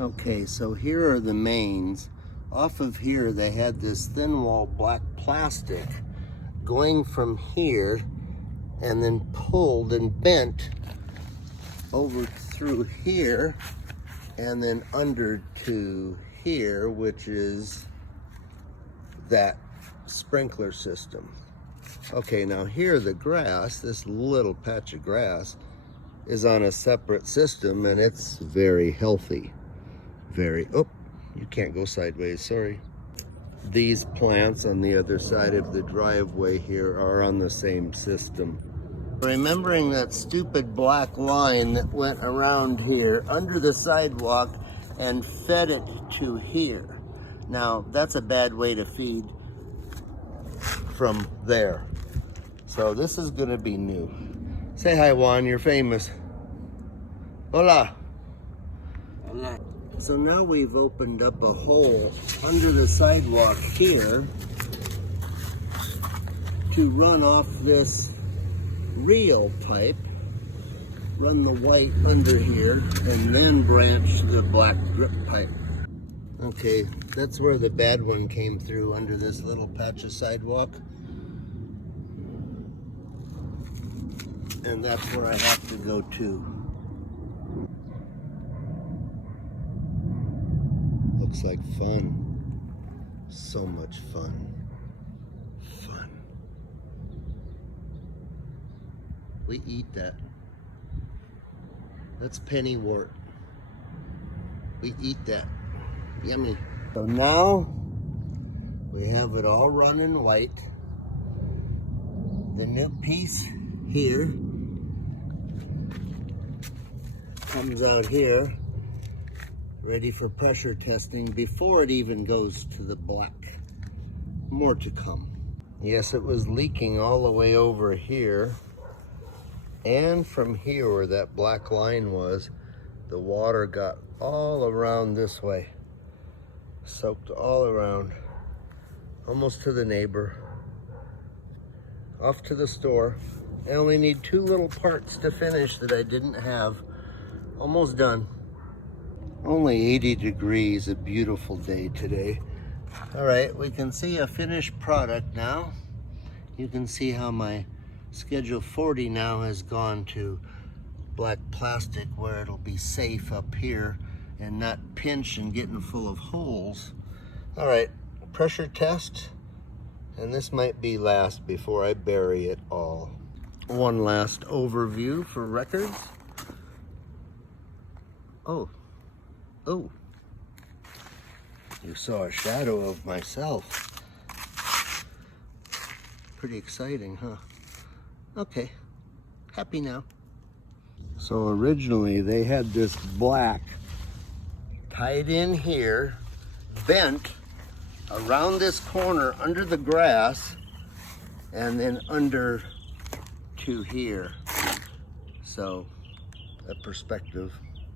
Okay, so here are the mains. Off of here they had this thin wall black plastic going from here and then pulled and bent over through here and then under to here, which is that sprinkler system. Okay, now here the grass, this little patch of grass, is on a separate system and it's very healthy. Oh, you can't go sideways, sorry. These plants on the other side of the driveway here are on the same system. Remembering that stupid black line that went around here under the sidewalk and fed it to here. Now, that's a bad way to feed from there. So this is gonna be new. Say hi, Juan, you're famous. Hola. Hola. So now we've opened up a hole under the sidewalk here to run off this reel pipe, run the white under here, and then branch the black drip pipe. Okay, that's where the bad one came through, under this little patch of sidewalk. And that's where I have to go to. Looks like fun. So much fun. We eat that. That's pennywort. We eat that. Yummy. So now we have it all running white. The new piece here comes out here, ready for pressure testing before it even goes to the black. More to come. Yes, it was leaking all the way over here. And from here where that black line was, the water got all around this way. Soaked all around, almost to the neighbor. Off to the store. I only need 2 little parts to finish that I didn't have. Almost done. Only 80 degrees, a beautiful day today. All right, we can see a finished product now. You can see how my Schedule 40 now has gone to black plastic where it'll be safe up here and not pinch and getting full of holes. All right, pressure test. And this might be last before I bury it all. One last overview for records. Oh, you saw a shadow of myself. Pretty exciting, huh? Okay, happy now. So originally they had this black tied in here, bent around this corner under the grass, and then under to here. So, a perspective.